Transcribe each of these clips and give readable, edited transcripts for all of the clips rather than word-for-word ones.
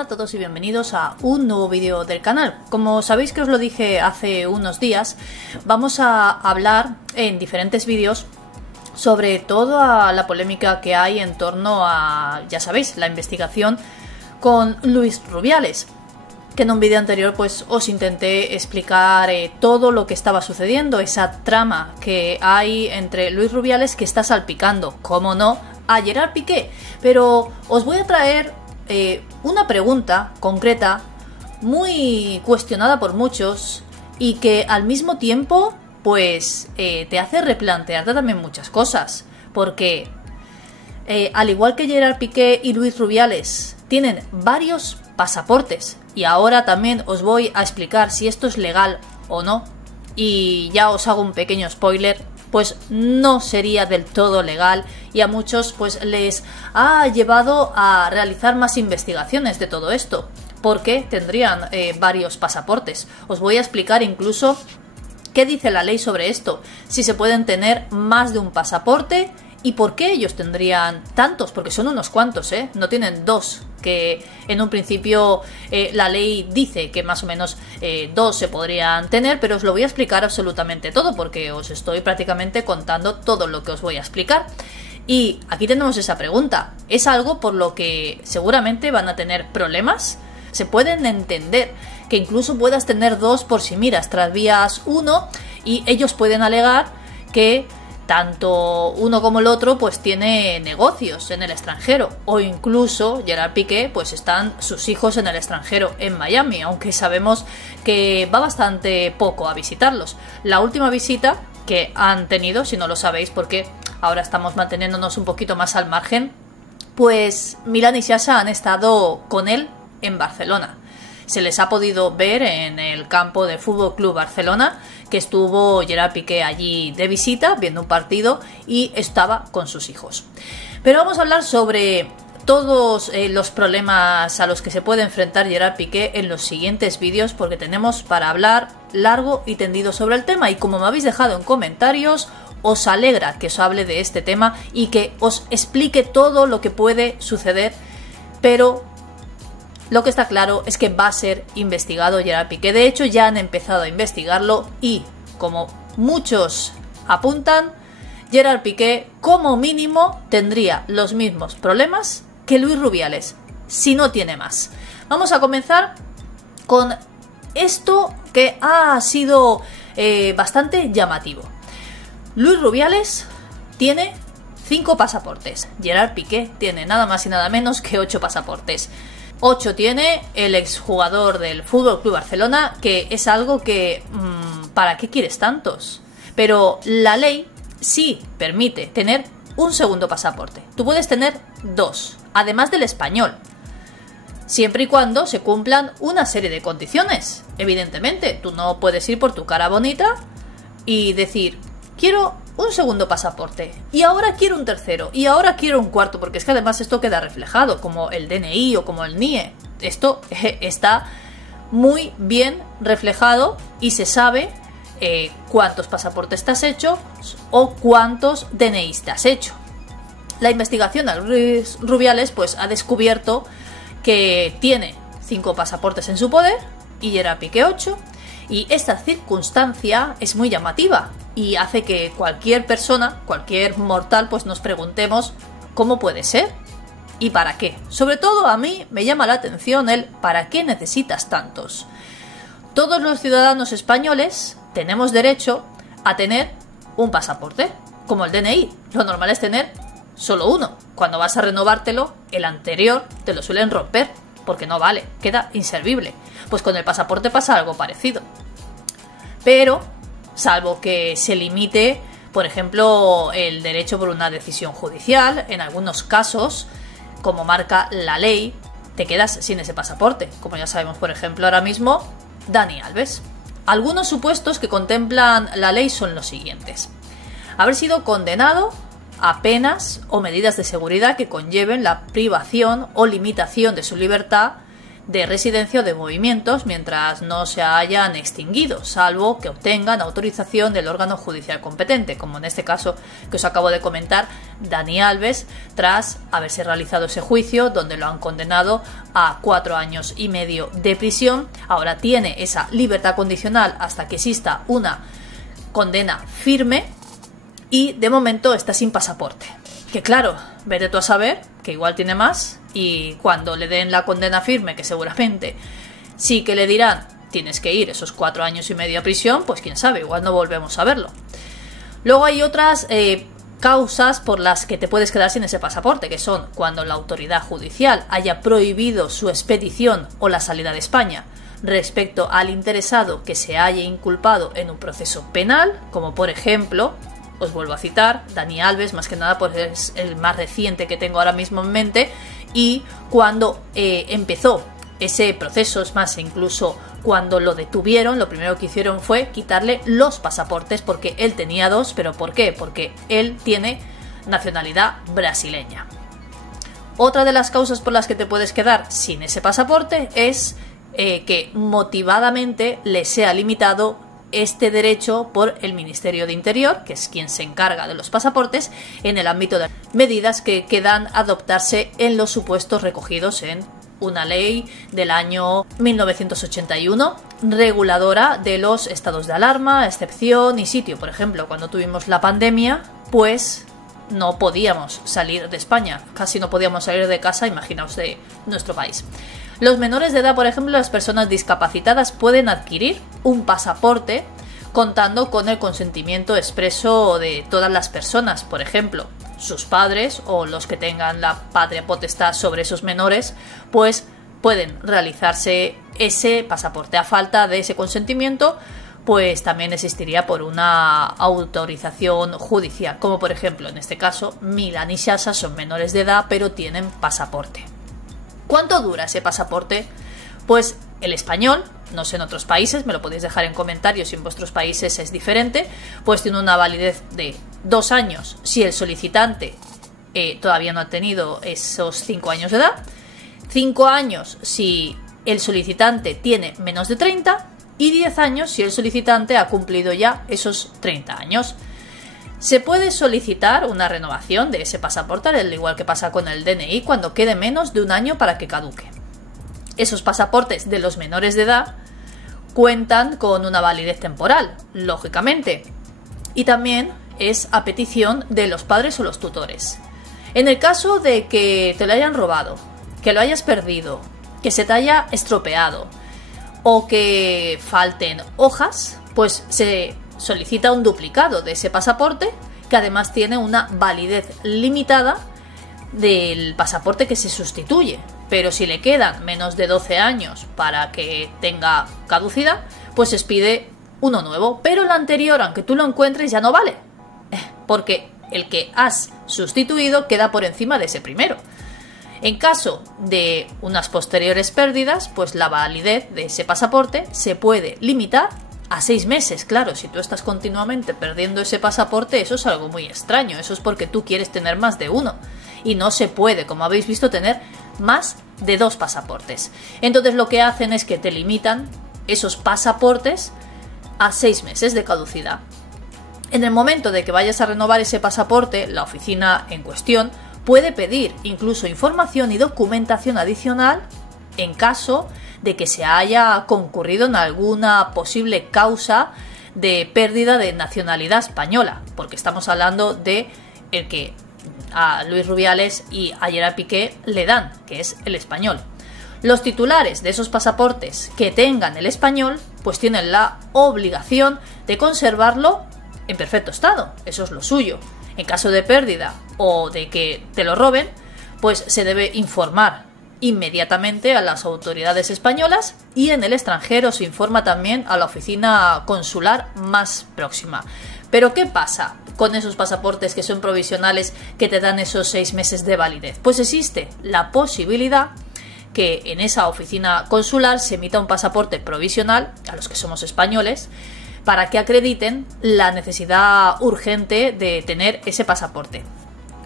Hola a todos y bienvenidos a un nuevo vídeo del canal. Como sabéis que os lo dije hace unos días, vamos a hablar en diferentes vídeos sobre toda la polémica que hay en torno a, ya sabéis, la investigación con Luis Rubiales. Que en un vídeo anterior pues os intenté explicar todo lo que estaba sucediendo, esa trama que hay entre Luis Rubiales que está salpicando, cómo no, a Gerard Piqué. Pero os voy a traer una pregunta concreta, muy cuestionada por muchos y que al mismo tiempo pues te hace replantearte también muchas cosas, porque al igual que Gerard Piqué y Luis Rubiales tienen varios pasaportes, y ahora también os voy a explicar si esto es legal o no, y ya os hago un pequeño spoiler, pues no sería del todo legal y a muchos pues les ha llevado a realizar más investigaciones de todo esto, porque tendrían varios pasaportes. Os voy a explicar incluso qué dice la ley sobre esto, si se pueden tener más de un pasaporte y por qué ellos tendrían tantos, porque son unos cuantos, no tienen dos, que en un principio la ley dice que más o menos dos se podrían tener, pero os lo voy a explicar absolutamente todo porque os estoy prácticamente contando todo lo que os voy a explicar. Y aquí tenemos esa pregunta, ¿es algo por lo que seguramente van a tener problemas? Se pueden entender que incluso puedas tener dos por si miras tras vías uno y ellos pueden alegar que tanto uno como el otro pues tiene negocios en el extranjero, o incluso Gerard Piqué pues están sus hijos en el extranjero en Miami, aunque sabemos que va bastante poco a visitarlos. La última visita que han tenido, si no lo sabéis porque ahora estamos manteniéndonos un poquito más al margen, pues Milan y Sasha han estado con él en Barcelona. Se les ha podido ver en el campo de Fútbol Club Barcelona, que estuvo Gerard Piqué allí de visita, viendo un partido, y estaba con sus hijos. Pero vamos a hablar sobre todos los problemas a los que se puede enfrentar Gerard Piqué en los siguientes vídeos, porque tenemos para hablar largo y tendido sobre el tema, y como me habéis dejado en comentarios, os alegra que os hable de este tema y que os explique todo lo que puede suceder, pero lo que está claro es que va a ser investigado Gerard Piqué. De hecho, ya han empezado a investigarlo y, como muchos apuntan, Gerard Piqué, como mínimo, tendría los mismos problemas que Luis Rubiales, si no tiene más. Vamos a comenzar con esto que ha sido bastante llamativo. Luis Rubiales tiene 5 pasaportes. Gerard Piqué tiene nada más y nada menos que 8 pasaportes. 8 tiene el exjugador del Fútbol Club Barcelona, que es algo que ¿para qué quieres tantos? Pero la ley sí permite tener un segundo pasaporte. Tú puedes tener 2, además del español, siempre y cuando se cumplan una serie de condiciones. Evidentemente, tú no puedes ir por tu cara bonita y decir, quiero un segundo pasaporte, y ahora quiero un tercero, y ahora quiero un cuarto, porque es que además esto queda reflejado, como el DNI o como el NIE. Esto está muy bien reflejado y se sabe cuántos pasaportes te has hecho o cuántos DNIs te has hecho. La investigación a Luis Rubiales pues ha descubierto que tiene 5 pasaportes en su poder y Gerard Piqué 8, y esta circunstancia es muy llamativa y hace que cualquier persona, cualquier mortal, pues nos preguntemos ¿cómo puede ser? ¿Y para qué? Sobre todo a mí me llama la atención el ¿para qué necesitas tantos? Todos los ciudadanos españoles tenemos derecho a tener un pasaporte, como el DNI. Lo normal es tener solo uno. Cuando vas a renovártelo, el anterior te lo suelen romper, porque no vale, queda inservible. Pues con el pasaporte pasa algo parecido. Pero, salvo que se limite, por ejemplo, el derecho por una decisión judicial, en algunos casos, como marca la ley, te quedas sin ese pasaporte. Como ya sabemos, por ejemplo, ahora mismo, Dani Alves. Algunos supuestos que contemplan la ley son los siguientes: haber sido condenado a penas o medidas de seguridad que conlleven la privación o limitación de su libertad de residencia o de movimientos mientras no se hayan extinguido, salvo que obtengan autorización del órgano judicial competente, como en este caso que os acabo de comentar, Dani Alves, tras haberse realizado ese juicio donde lo han condenado a 4 años y medio de prisión. Ahora tiene esa libertad condicional hasta que exista una condena firme y de momento está sin pasaporte. Que claro, vete tú a saber, que igual tiene más, y cuando le den la condena firme, que seguramente sí que le dirán tienes que ir esos 4 años y medio a prisión, pues quién sabe, igual no volvemos a verlo. Luego hay otras causas por las que te puedes quedar sin ese pasaporte, que son cuando la autoridad judicial haya prohibido su expedición o la salida de España respecto al interesado que se haya inculpado en un proceso penal, como por ejemplo, os vuelvo a citar, Dani Alves, más que nada porque es el más reciente que tengo ahora mismo en mente, y cuando empezó ese proceso, es más, incluso cuando lo detuvieron, lo primero que hicieron fue quitarle los pasaportes porque él tenía 2, ¿pero por qué? Porque él tiene nacionalidad brasileña. Otra de las causas por las que te puedes quedar sin ese pasaporte es que motivadamente le sea limitado este derecho por el Ministerio de Interior, que es quien se encarga de los pasaportes, en el ámbito de medidas que quedan adoptarse en los supuestos recogidos en una ley del año 1981 reguladora de los estados de alarma, excepción y sitio. Por ejemplo, cuando tuvimos la pandemia, pues no podíamos salir de España, casi no podíamos salir de casa, imaginaos de nuestro país. Los menores de edad, por ejemplo, las personas discapacitadas pueden adquirir un pasaporte contando con el consentimiento expreso de todas las personas, por ejemplo, sus padres o los que tengan la patria potestad sobre esos menores, pues pueden realizarse ese pasaporte. A falta de ese consentimiento, pues también existiría por una autorización judicial, como por ejemplo, en este caso, Milan y Sasha son menores de edad, pero tienen pasaporte. ¿Cuánto dura ese pasaporte? Pues el español, no sé en otros países, me lo podéis dejar en comentarios si en vuestros países es diferente, pues tiene una validez de 2 años si el solicitante todavía no ha tenido esos 5 años de edad, 5 años si el solicitante tiene menos de 30 y 10 años si el solicitante ha cumplido ya esos 30 años. Se puede solicitar una renovación de ese pasaporte, al igual que pasa con el DNI, cuando quede menos de 1 año para que caduque. Esos pasaportes de los menores de edad cuentan con una validez temporal, lógicamente, y también es a petición de los padres o los tutores. En el caso de que te lo hayan robado, que lo hayas perdido, que se te haya estropeado o que falten hojas, pues se solicita un duplicado de ese pasaporte, que además tiene una validez limitada del pasaporte que se sustituye. Pero si le quedan menos de 12 años para que tenga caducidad, pues se pide uno nuevo. Pero el anterior, aunque tú lo encuentres, ya no vale, porque el que has sustituido queda por encima de ese primero. En caso de unas posteriores pérdidas, pues la validez de ese pasaporte se puede limitar a 6 meses. Claro, si tú estás continuamente perdiendo ese pasaporte, eso es algo muy extraño. Eso es porque tú quieres tener más de uno. Y no se puede, como habéis visto, tener más de 2 pasaportes. Entonces lo que hacen es que te limitan esos pasaportes a 6 meses de caducidad. En el momento de que vayas a renovar ese pasaporte, la oficina en cuestión puede pedir incluso información y documentación adicional en caso de que se haya concurrido en alguna posible causa de pérdida de nacionalidad española, porque estamos hablando de el que a Luis Rubiales y a Gerard Piqué le dan, que es el español. Los titulares de esos pasaportes que tengan el español, pues tienen la obligación de conservarlo en perfecto estado, eso es lo suyo. En caso de pérdida o de que te lo roben, pues se debe informar inmediatamente a las autoridades españolas, y en el extranjero se informa también a la oficina consular más próxima. Pero ¿qué pasa con esos pasaportes que son provisionales, que te dan esos 6 meses de validez? Pues existe la posibilidad que en esa oficina consular se emita un pasaporte provisional a los que somos españoles, para que acrediten la necesidad urgente de tener ese pasaporte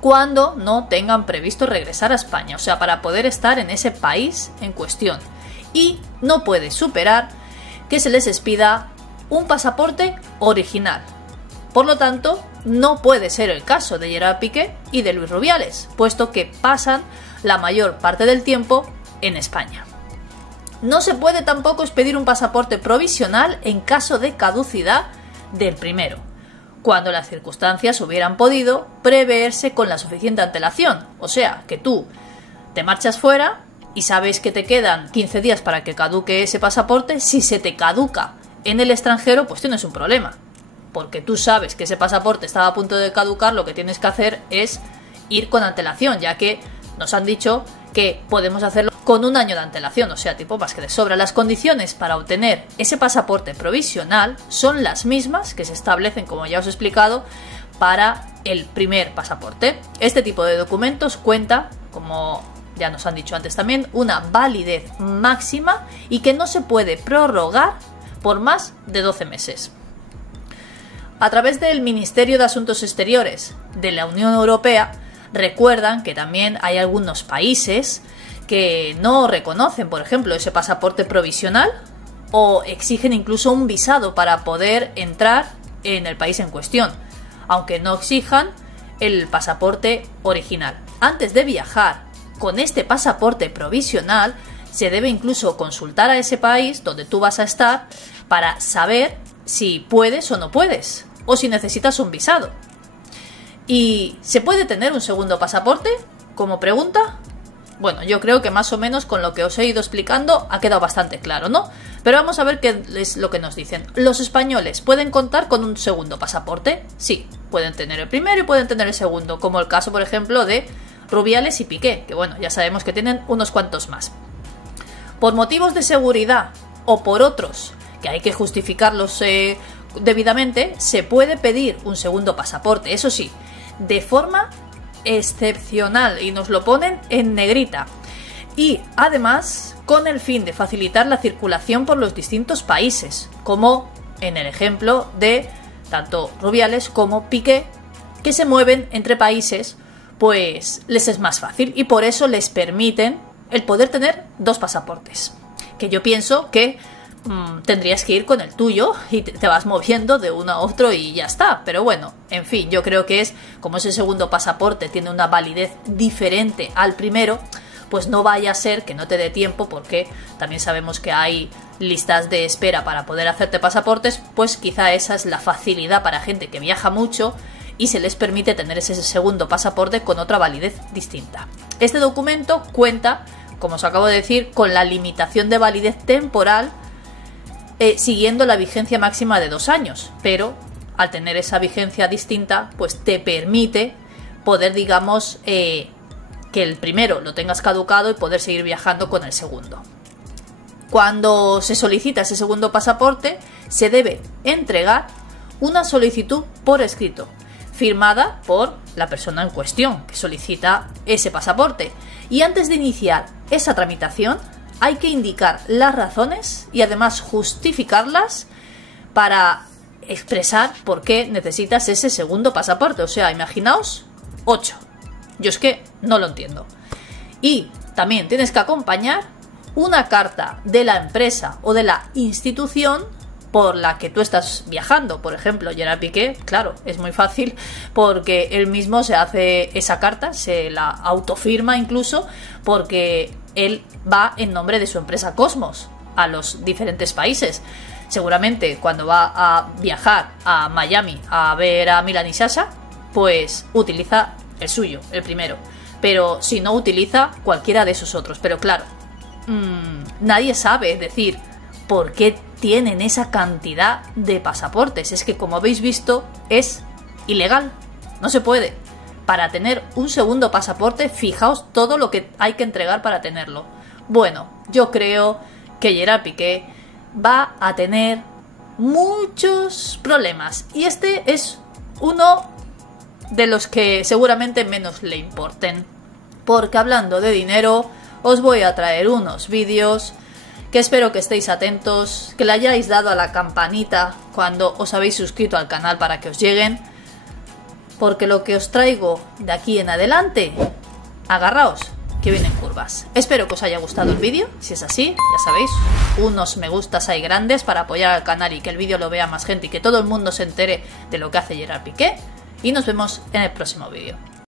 cuando no tengan previsto regresar a España, o sea, para poder estar en ese país en cuestión. y no puede superar que se les expida un pasaporte original. Por lo tanto, no puede ser el caso de Gerard Piqué y de Luis Rubiales, puesto que pasan la mayor parte del tiempo en España. No se puede tampoco expedir un pasaporte provisional en caso de caducidad del primero, cuando las circunstancias hubieran podido preverse con la suficiente antelación. O sea, que tú te marchas fuera y sabes que te quedan 15 días para que caduque ese pasaporte. Si se te caduca en el extranjero, pues tienes un problema, porque tú sabes que ese pasaporte estaba a punto de caducar. Lo que tienes que hacer es ir con antelación, ya que nos han dicho que podemos hacerlo con un año de antelación, o sea, tipo más que de sobra. Las condiciones para obtener ese pasaporte provisional son las mismas que se establecen, como ya os he explicado, para el primer pasaporte. Este tipo de documentos cuenta, como ya nos han dicho antes también, una validez máxima y que no se puede prorrogar por más de 12 meses. A través del Ministerio de Asuntos Exteriores de la Unión Europea, recuerdan que también hay algunos países que no reconocen, por ejemplo, ese pasaporte provisional o exigen incluso un visado para poder entrar en el país en cuestión, aunque no exijan el pasaporte original. Antes de viajar con este pasaporte provisional, se debe incluso consultar a ese país donde tú vas a estar para saber si puedes o no puedes, o si necesitas un visado. ¿Y se puede tener un segundo pasaporte? Como pregunta. Bueno, yo creo que más o menos con lo que os he ido explicando ha quedado bastante claro, ¿no? Pero vamos a ver qué es lo que nos dicen. ¿Los españoles pueden contar con un segundo pasaporte? Sí, pueden tener el primero y pueden tener el segundo, como el caso, por ejemplo, de Rubiales y Piqué, que bueno, ya sabemos que tienen unos cuantos más. Por motivos de seguridad o por otros, que hay que justificarlos debidamente, se puede pedir un segundo pasaporte, eso sí, de forma excepcional, y nos lo ponen en negrita, y además con el fin de facilitar la circulación por los distintos países, como en el ejemplo de tanto Rubiales como Piqué, que se mueven entre países, pues les es más fácil y por eso les permiten el poder tener dos pasaportes, que yo pienso que tendrías que ir con el tuyo y te vas moviendo de uno a otro y ya está. Pero bueno, en fin, yo creo que es como ese segundo pasaporte tiene una validez diferente al primero, pues no vaya a ser que no te dé tiempo, porque también sabemos que hay listas de espera para poder hacerte pasaportes. Pues quizá esa es la facilidad para gente que viaja mucho y se les permite tener ese segundo pasaporte con otra validez distinta. Este documento cuenta, como os acabo de decir, con la limitación de validez temporal, siguiendo la vigencia máxima de 2 años, pero al tener esa vigencia distinta, pues te permite poder, digamos, que el primero lo tengas caducado y poder seguir viajando con el segundo. Cuando se solicita ese segundo pasaporte, se debe entregar una solicitud por escrito, firmada por la persona en cuestión que solicita ese pasaporte. Y antes de iniciar esa tramitación, hay que indicar las razones y además justificarlas para expresar por qué necesitas ese segundo pasaporte. O sea, imaginaos 8. Yo es que no lo entiendo. Y también tienes que acompañar una carta de la empresa o de la institución por la que tú estás viajando. Por ejemplo, Gerard Piqué, claro, es muy fácil porque él mismo se hace esa carta, se la autofirma incluso, porque él va en nombre de su empresa Cosmos a los diferentes países. Seguramente cuando va a viajar a Miami a ver a Milan y Sasha, pues utiliza el suyo, el primero. Pero si no, utiliza cualquiera de esos otros. Pero claro, nadie sabe decir por qué tienen esa cantidad de pasaportes. Es que, como habéis visto, es ilegal. No se puede. Para tener un segundo pasaporte, fijaos todo lo que hay que entregar para tenerlo. Bueno, yo creo que Gerard Piqué va a tener muchos problemas. Y este es uno de los que seguramente menos le importen. Porque hablando de dinero, os voy a traer unos vídeos que espero que estéis atentos, que le hayáis dado a la campanita cuando os habéis suscrito al canal para que os lleguen, porque lo que os traigo de aquí en adelante, agarraos, que viene en curva. curvas. Espero que os haya gustado el vídeo. Si es así, ya sabéis, unos me gustas hay grandes para apoyar al canal y que el vídeo lo vea más gente y que todo el mundo se entere de lo que hace Gerard Piqué. Y nos vemos en el próximo vídeo.